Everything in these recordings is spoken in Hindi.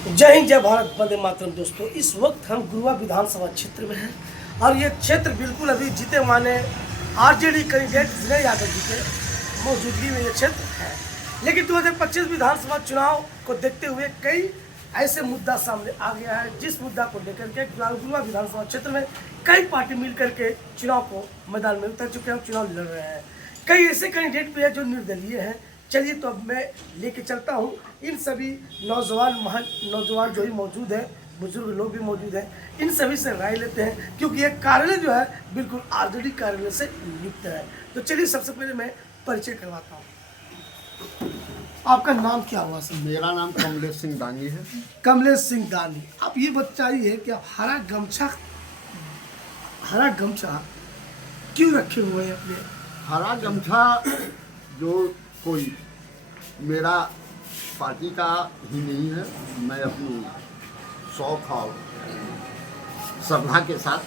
जय हिंद, जय भारत, वंदे मातरम। दोस्तों, इस वक्त हम गुरुआ विधानसभा क्षेत्र में हैं और ये क्षेत्र बिल्कुल अभी जीते माने आरजेडी कैंडिडेट विनय यादव जी के मौजूदगी में ये क्षेत्र है। लेकिन 2025 विधानसभा चुनाव को देखते हुए कई ऐसे मुद्दा सामने आ गया है, जिस मुद्दा को लेकर के गुरुआ विधानसभा क्षेत्र में कई पार्टी मिलकर के चुनाव को मैदान में उतर चुके हैं, चुनाव लड़ रहे हैं। कई ऐसे कैंडिडेट भी हैं जो निर्दलीय हैं। चलिए, तो अब मैं लेके चलता हूँ इन सभी नौजवान जो ही मौजूद है, बुजुर्ग लोग भी मौजूद हैं, इन सभी से राय लेते हैं, क्योंकि ये कार्यालय जो है बिल्कुल आरजेडी कार्यालय से युक्त है। तो चलिए, सबसे पहले मैं परिचय करवाता हूँ। आपका नाम क्या हुआ सर? मेरा नाम कमलेश सिंह दानी है। कमलेश सिंह दानी, आप ये बताइए कि आप हरा गमछा क्यों रखे हुए हैं अपने? हरा गमछा जो कोई मेरा पार्टी का ही नहीं है, मैं अपनी शौक और श्रद्धा के साथ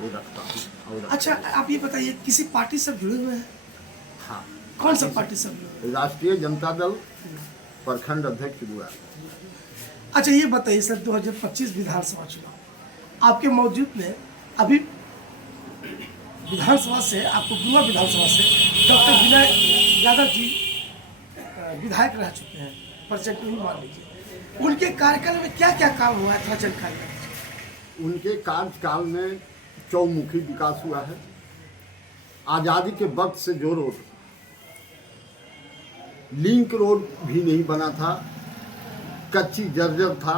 वो रखता हूँ। अच्छा, आप ये बताइए, किसी पार्टी से जुड़े हुए हैं? हाँ। कौन सा पार्टी से जुड़े हुए हैं? राष्ट्रीय जनता दल प्रखंड अध्यक्ष हुआ। अच्छा, ये बताइए सर, 2025 विधानसभा चुनाव आपके मौजूद में अभी विधानसभा से, आपको गुरुआ विधानसभा से डॉक्टर विनय यादव जी विधायक रह चुके हैं, परसेंट नहीं मान लीजिए। उनके कार्यकाल में क्या क्या काम हुआ है, थोड़ा जानकारी दीजिए। उनके कार्यकाल में चौमुखी विकास हुआ है। आज़ादी के वक्त से जो रोड, लिंक रोड भी नहीं बना था, कच्ची जर्जर था,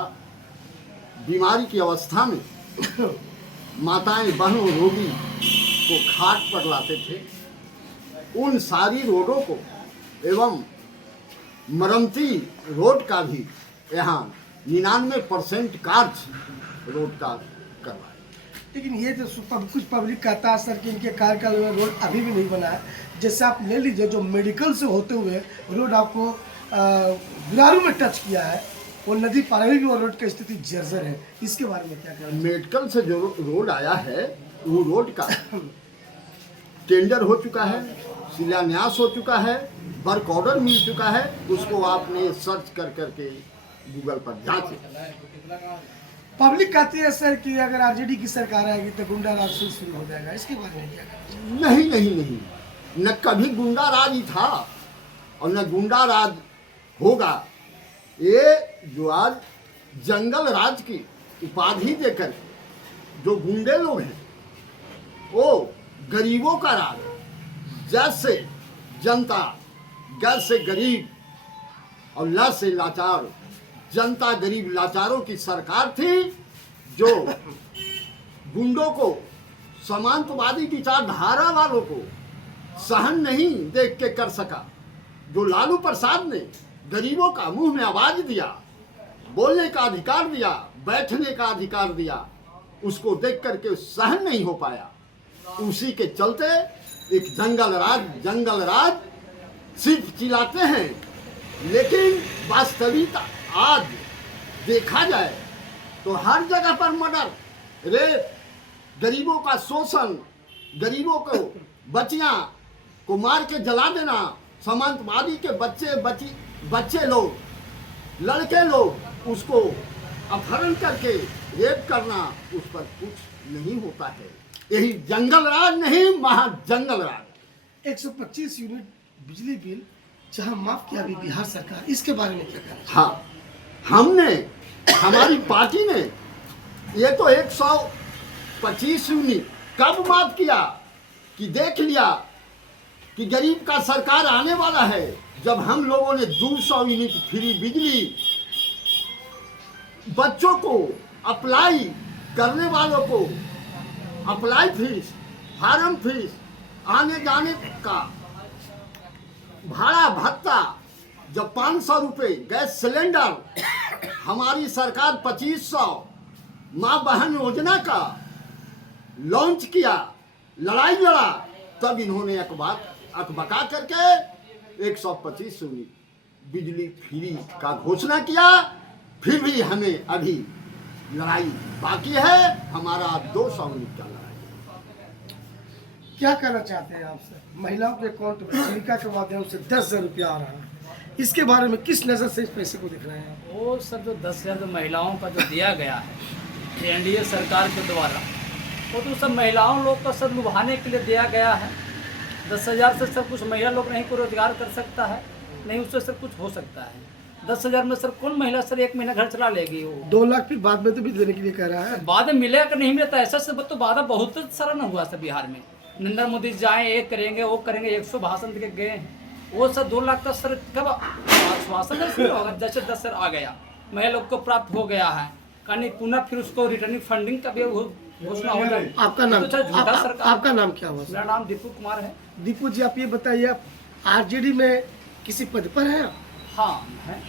बीमारी की अवस्था में माताएं बहनों रोगी को खाट पर लाते थे। उन सारी रोडों को एवं मरम्मती रोड का भी यहाँ 99% कार्य रोड का करवाया। लेकिन ये जो कुछ पब्लिक कहता है सर कि इनके कार्यकाल में रोड अभी भी नहीं बना है। जैसे आप ले लीजिए, जो मेडिकल से होते हुए रोड आपको बिलारू में टच किया है, वो नदी पार भी वो रोड की स्थिति जर्जर है। इसके बारे में क्या कहना? मेडिकल से जो रोड आया है, वो रोड का टेंडर हो चुका है, शिलान्यास हो चुका है, वर्क ऑर्डर मिल चुका है। उसको आपने सर्च कर करके गूगल पर जांचे। पब्लिक कहती है सर कि अगर आरजेडी की सरकार आएगी तो गुंडा राज शुरू हो जाएगा। इसके बारे में क्या कहना? नहीं नहीं नहीं, न कभी गुंडा राज ही था और न गुंडा राज होगा। ये जो आज जंगल राज की उपाधि देकर जो गुंडे लोग हैं, वो गरीबों का राज, जैसे जनता, ग से गरीब और ल से लाचार, जनता गरीब लाचारों की सरकार थी, जो गुंडों को, समांतवादी विचारधारा वालों को सहन नहीं देख के कर सका। जो लालू प्रसाद ने गरीबों का मुंह में आवाज दिया, बोलने का अधिकार दिया, बैठने का अधिकार दिया, उसको देख करके सहन नहीं हो पाया। उसी के चलते एक जंगल राज सिर्फ चिल्लाते हैं, लेकिन वास्तविकता आज देखा जाए तो हर जगह पर मर्डर, रेप, गरीबों का शोषण, गरीबों को, बच्चियां को मार के जला देना, समांतवादी के बच्चे लोग, लड़के लोग, उसको अपहरण करके रेप करना, उस पर कुछ नहीं होता है। यही जंगल राज नहीं, महाजंगल राज। 125 यूनिट बिजली बिल जहां माफ किया अभी बिहार सरकार, इसके बारे में क्या कहना? हाँ, हमने, हमारी पार्टी ने ये तो 125 यूनिट कब माफ किया कि देख लिया कि गरीब का सरकार आने वाला है, जब हम लोगों ने 200 यूनिट फ्री बिजली बच्चों को, अप्लाई करने वालों को, अप्लाई फीस, फार्म फीस, आने जाने का भाड़ा भत्ता, जब 500 रुपये गैस सिलेंडर, हमारी सरकार 2500 माँ बहन योजना का लॉन्च किया, लड़ाई लड़ा, तब इन्होंने अकबका करके 125 यूनिट बिजली फ्री का घोषणा किया। फिर भी हमें अभी लड़ाई बाकी है, हमारा 200 यूनिट का लड़ाई। क्या कहना चाहते हैं आपसे? महिलाओं के अकाउंट में जीविका के माध्यम से 10,000 रुपया आ रहा है, इसके बारे में किस नज़र से इस पैसे को देख रहे हैं? वो सब जो 10,000 जो महिलाओं का जो दिया गया है एनडीए सरकार के द्वारा, वो तो सब महिलाओं लोग का सब लुभाने के लिए दिया गया है। 10,000 से सब कुछ महिला लोग नहीं को रोजगार कर सकता है, नहीं उससे सब कुछ हो सकता है। 10,000 में सर कौन महिला सर 1 महीना घर चला लेगी? वो 2 लाख फिर बाद में तो भी देने के लिए कह रहा है। बाद में मिलेगा कि नहीं मिलता, ऐसा सब तो वादा बहुत सारा न हुआ सर बिहार में। नरेंद्र मोदी जाए ये करेंगे वो करेंगे, 100 भाषण दे के गए हैं। वो सर 2 लाख का सर कब आश्वासन होगा? जैसे 10 सर आ गया, महिला लोग को प्राप्त हो गया है, कहीं पुनः फिर उसको रिटर्निंग फंडिंग का भी घोषणा हो जाए। आपका नाम तो झूठा सरकार। आपका नाम क्या हुआ? मेरा नाम दीपू कुमार है। दीपू जी, आप ये बताइए, आप आरजेडी में किसी पद पर हैं? हाँ है।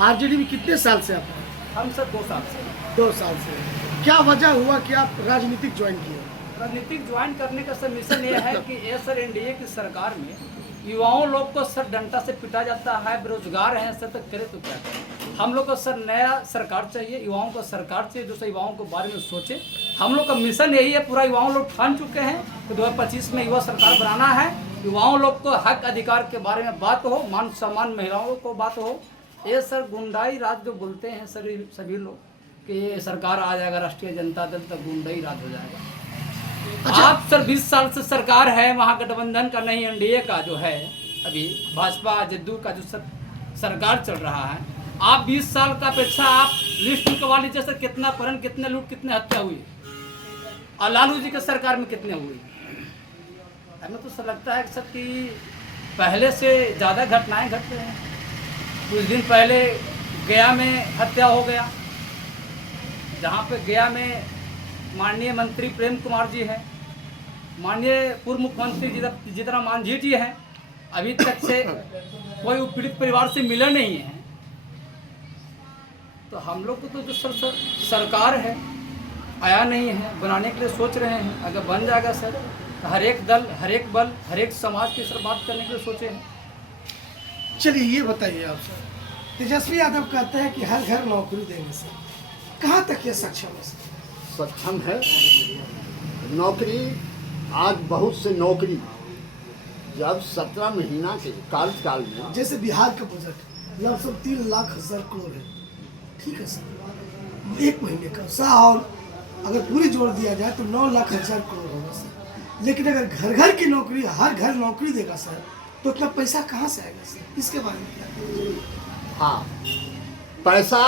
आरजेडी में कितने साल से आप हैं? हम सर 2 साल से। 2 साल से। क्या वजह हुआ कि आप राजनीतिक ज्वाइन किए? राजनीतिक ज्वाइन करने का सर मिशन ये है कि ये सर एनडीए की सरकार में युवाओं लोग को सर डंडा से पिटा जाता है, बेरोजगार हैं सर, तो करे तो क्या करें। हम लोग को सर नया सरकार चाहिए, युवाओं को सरकार चाहिए जो सर युवाओं के बारे में सोचे। हम लोग का मिशन यही है, पूरा युवाओं लोग ठान चुके हैं कि 2025 में युवा सरकार बनाना है। युवाओं लोग को हक अधिकार के बारे में बात हो, मान सम्मान महिलाओं को बात हो। ये सर गुंडाई राज जो बोलते हैं सर सभी लोग कि ये सरकार आ जाएगा राष्ट्रीय जनता दल, तो गुंडाई राज हो जाएगा। अच्छा। आप सर 20 साल से सरकार है, महागठबंधन का नहीं एनडीए का जो है, अभी भाजपा जदयू का जो सरकार चल रहा है। आप 20 साल का अपेक्षा आप लिस्ट निकलवा लीजिए सर, कितना अपहरण, कितने लूट, कितने हत्या हुई, और लालू जी के सरकार में कितने हुई। हमें तो सर लगता है सर कि पहले से ज़्यादा घटनाएं घट रही हैं। कुछ दिन पहले गया में हत्या हो गया, जहाँ पे गया में माननीय मंत्री प्रेम कुमार जी हैं, माननीय पूर्व मुख्यमंत्री जीतन मांझी जी हैं, अभी तक से कोई पीड़ित परिवार से मिले नहीं है। तो हम लोग को तो जो सरकार है आया नहीं है, बनाने के लिए सोच रहे हैं। अगर बन जाएगा सर तो हर एक दल, हर एक बल, हर एक समाज की सर बात करने के लिए सोचे हैं। चलिए ये बताइए आप सर, तेजस्वी यादव कहते हैं कि हर घर नौकरी देंगे सर, कहाँ तक ये सक्षम है सर? सक्षम है। नौकरी, आज बहुत से नौकरी, जब 17 महीना के कार्यकाल में, जैसे बिहार का बजट लगभग 3,00,000 करोड़ है, ठीक है सर, 1 महीने का सा, और अगर पूरी जोड़ दिया जाए तो 9,00,000 करोड़ होगा सर। लेकिन अगर घर घर की नौकरी, हर घर नौकरी देगा सर, तो इतना पैसा कहाँ से आएगा सर? इसके बारे में क्या? हाँ, पैसा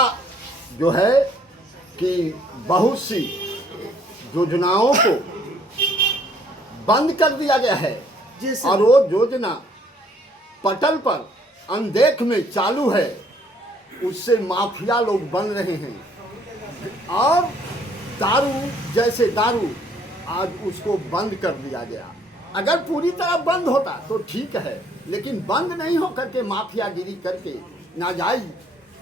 जो है कि बहुत सी योजनाओं को बंद कर दिया गया है, जैसे और वो योजना पटल पर अनदेख में चालू है, उससे माफिया लोग बन रहे हैं। और दारू, जैसे दारू, आज उसको बंद कर दिया गया। अगर पूरी तरह बंद होता तो ठीक है, लेकिन बंद नहीं हो करके माफियागिरी करके नाजायज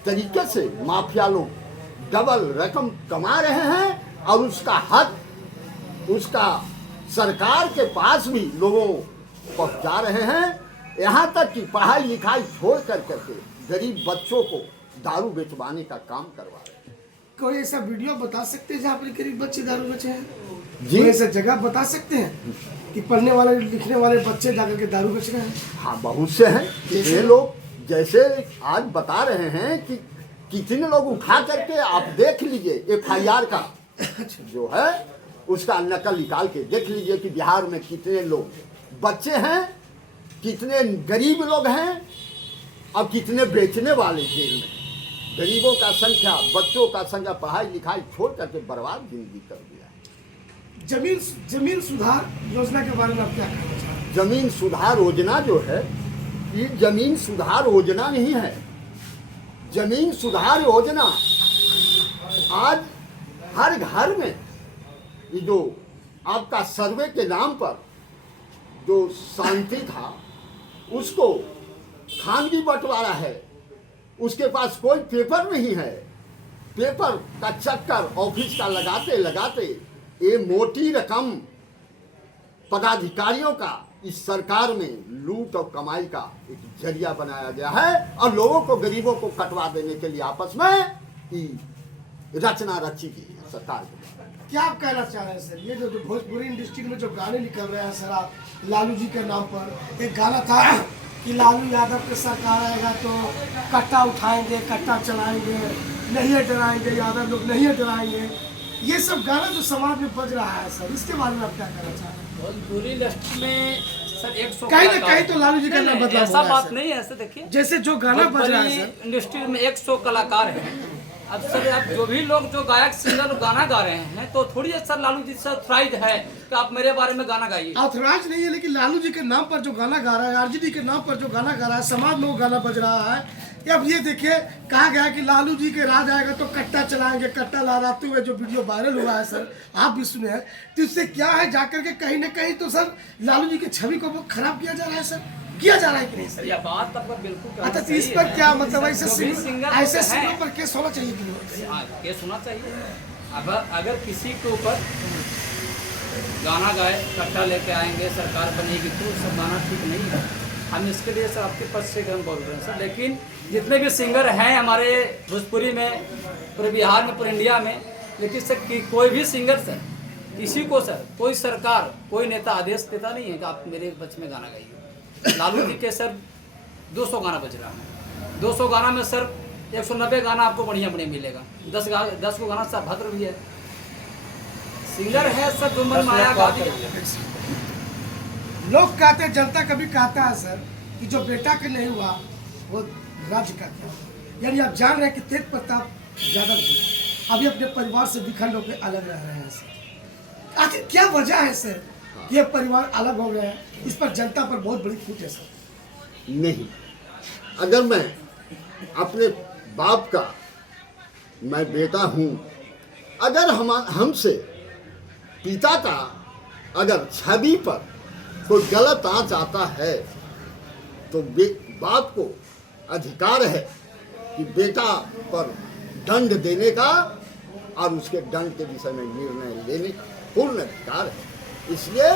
तरीके से माफिया लोग डबल रकम कमा रहे हैं, और उसका हक उसका सरकार के पास भी लोगों पहुंचा रहे हैं। यहाँ तक कि पढ़ाई लिखाई छोड़ कर करके गरीब बच्चों को दारू बेचवाने का काम करवा रहे हैं। कोई ऐसा वीडियो बता सकते हैं जहाँ पर गरीब बच्चे दारू बेचे हैं? जी। कोई ऐसा जगह बता सकते हैं कि पढ़ने वाले लिखने वाले बच्चे जाकर के दारू बेच रहे हैं? हाँ, बहुत से हैं। ये लोग जैसे आज बता रहे हैं कि कितने लोग उठा करके आप देख लीजिए, FIR का जो है उसका नकल निकाल के देख लीजिए कि बिहार में कितने लोग बच्चे हैं, कितने गरीब लोग हैं, और कितने बेचने वाले जेल में। गरीबों का संख्या, बच्चों का संख्या पढ़ाई लिखाई छोड़ करके बर्बाद जिंदगी कर दिया है। जमीन सुधार योजना के बारे में आप क्या कहना चाहते हैं? जमीन सुधार योजना जो है, ये जमीन सुधार योजना नहीं है। जमीन सुधार योजना आज हर घर में, ये जो आपका सर्वे के नाम पर जो शांति था, उसको खानगी बंटवारा है। उसके पास कोई पेपर नहीं है। पेपर का चक्कर ऑफिस का लगाते लगाते ये मोटी रकम पदाधिकारियों का इस सरकार में लूट और कमाई का एक जरिया बनाया गया है, और लोगों को, गरीबों को कटवा देने के लिए आपस में रचना रची गई है सरकार के। क्या आप कहना चाह रहे हैं सर? ये जो भोजपुरी इंडस्ट्री में जो गाने निकल रहे हैं सर, आप लालू जी के नाम पर, एक गाना था कि लालू यादव की सरकार आएगा तो कट्टा उठाएंगे, कट्टा चलाएंगे, नहीं डराएंगे, यादव लोग नहीं डराएंगे, ये सब गाना जो समाज में बज रहा है सर, इसके बारे में आप क्या कहना चाह रहे हैं? भोजपुरी इंडस्ट्री में सर 100 कहीं ना कहीं तो लालू जी का नाम बदला ऐसा बात नहीं है। ऐसे देखिए, जैसे जो गाना बज रहा है सर, इंडस्ट्री में 100 कलाकार हैं। अब सर आप जो भी लोग जो गायक सिंगर गाना गा रहे हैं तो थोड़ी सर लालू जी से ऑथराइज है कि आप मेरे बारे में गाना गाइए। ऑथराइज नहीं है, लेकिन लालू जी के नाम पर जो गाना गा रहा है, आरजेडी के नाम पर जो गाना गा रहा है, समाज में वो गाना बज रहा है। अब ये देखिए, कहा गया कि लालू जी के राज आएगा तो कट्टा चलाएंगे, कट्टा लहराते हुए जो वीडियो वायरल हुआ है सर, आप भी सुने हैं, तो इससे क्या है, जाकर के कहीं ना कहीं तो सर लालू जी की छवि को बहुत खराब किया जा रहा है सर, किया जा रहा है कि नहीं सर? यह बात आपका बिल्कुल अच्छा, तो इस पर क्या मतलब ऐसे ऐसे है सिंगरों पर केस होना चाहिए कि नहीं? हाँ, केस होना चाहिए। अब अगर किसी के ऊपर गाना गाए, कट्टा लेके आएंगे, सरकार बनेगी, तो सब गाना ठीक नहीं है। हम इसके लिए सर आपके पक्ष से हम बोल रहे हैं सर। लेकिन जितने भी सिंगर हैं हमारे भोजपुरी में, पूरे बिहार में, पूरे इंडिया में, लेकिन सर कोई भी सिंगर सर, किसी को सर कोई सरकार, कोई नेता आदेश देता नहीं है कि आप मेरे पक्ष में गाना गाइए। लालू जी के सर 200 गाना बज रहा है, 200 गाना में सर 190 गाना आपको बढ़िया बढ़िया मिलेगा, 10 को गाना सर भद्र भी है। सिंगर है सर दुम्बन माया गा दिया। लोग कहते हैं, जनता कभी कहता है सर कि जो बेटा के नहीं हुआ वो राज्य का था। यानी आप जान रहे हैं कि तेज प्रताप यादव जी अभी अपने परिवार से विखंड होकर अलग रह रहे हैं सर। आखिर क्या वजह है सर ये परिवार अलग हो गए हैं? इस पर जनता पर बहुत बड़ी फूट है सर। नहीं, अगर मैं अपने बाप का मैं बेटा हूँ, अगर हमसे पिता का अगर छवि पर कोई गलत आंच आता है तो बाप को अधिकार है कि बेटा पर दंड देने का और उसके दंड के विषय में निर्णय लेने का पूर्ण अधिकार है। इसलिए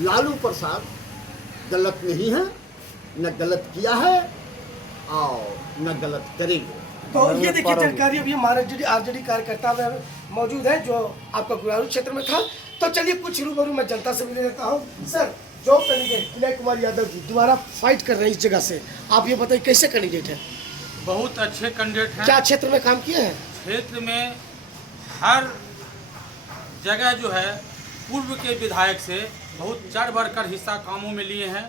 लालू प्रसाद गलत नहीं है, न गलत किया है और न गलत करेंगे। तो ये देखिए, जानकारी अभी हमारे आरजेडी कार्यकर्ता में मौजूद है जो आपका गुरारू क्षेत्र में था। तो चलिए कुछ रूबरू मैं जनता से मिले लेता हूँ। सर, जो कैंडिडेट विनय कुमार यादव जी दोबारा फाइट कर रहे हैं इस जगह से, आप ये बताइए कैसे कैंडिडेट है? बहुत अच्छे कैंडिडेट हैं। क्या क्षेत्र में काम किए हैं? क्षेत्र में हर जगह जो है पूर्व के विधायक से बहुत चढ़ बढ़कर हिस्सा कामों में लिए हैं।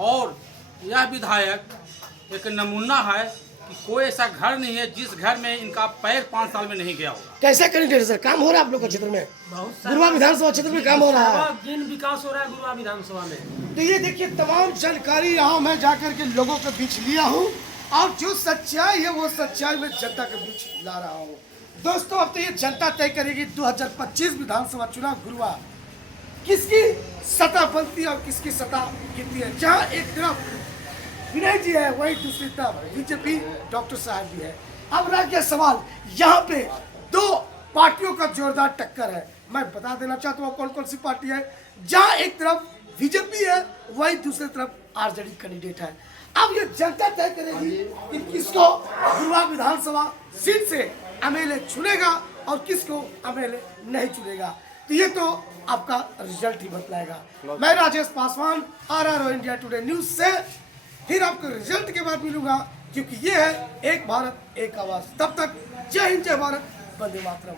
और यह विधायक एक नमूना है कि कोई ऐसा घर नहीं है जिस घर में इनका पैर 5 साल में नहीं गया होगा। कैसा कैंडिडेट है सर? काम हो रहा है आप लोग के क्षेत्र में? गुरुआ विधानसभा क्षेत्र में काम हो रहा है, जिन विकास हो रहा है गुरुआ विधानसभा में। तो ये देखिए, तमाम जानकारी यहाँ मैं जाकर के लोगों के बीच लिया हूँ और जो सच्चाई है वो सच्चाई में जनता के बीच ला रहा हूँ। दोस्तों, अब तो ये जनता तय करेगी 2025 विधानसभा चुनाव गुरुआ किसकी सत्ता बनती है और किसकी सत्ता गिरती है। जहाँ एक तरफ विनय जी है, वही दूसरी तरफ बीजेपी डॉक्टर साहब भी है। अब रह गया सवाल, यहाँ पे 2 पार्टियों का जोरदार टक्कर है। मैं बता देना चाहता हूँ कौन कौन सी पार्टी है। जहाँ एक तरफ बीजेपी है, वही दूसरी तरफ आरजेडी कैंडिडेट है। अब ये जनता तय करेगी कि किसको गुरुआ विधानसभा सीट से एमएलए चुनेगा और किसको एमएलए नहीं चुनेगा। तो ये तो आपका रिजल्ट ही बतलाएगा। मैं Rajesh Paswan, RRO India today news से फिर आपको रिजल्ट के बाद मिलूंगा, क्योंकि ये है एक भारत एक आवाज। तब तक जय हिंद, जय भारत, वंदे मातरम।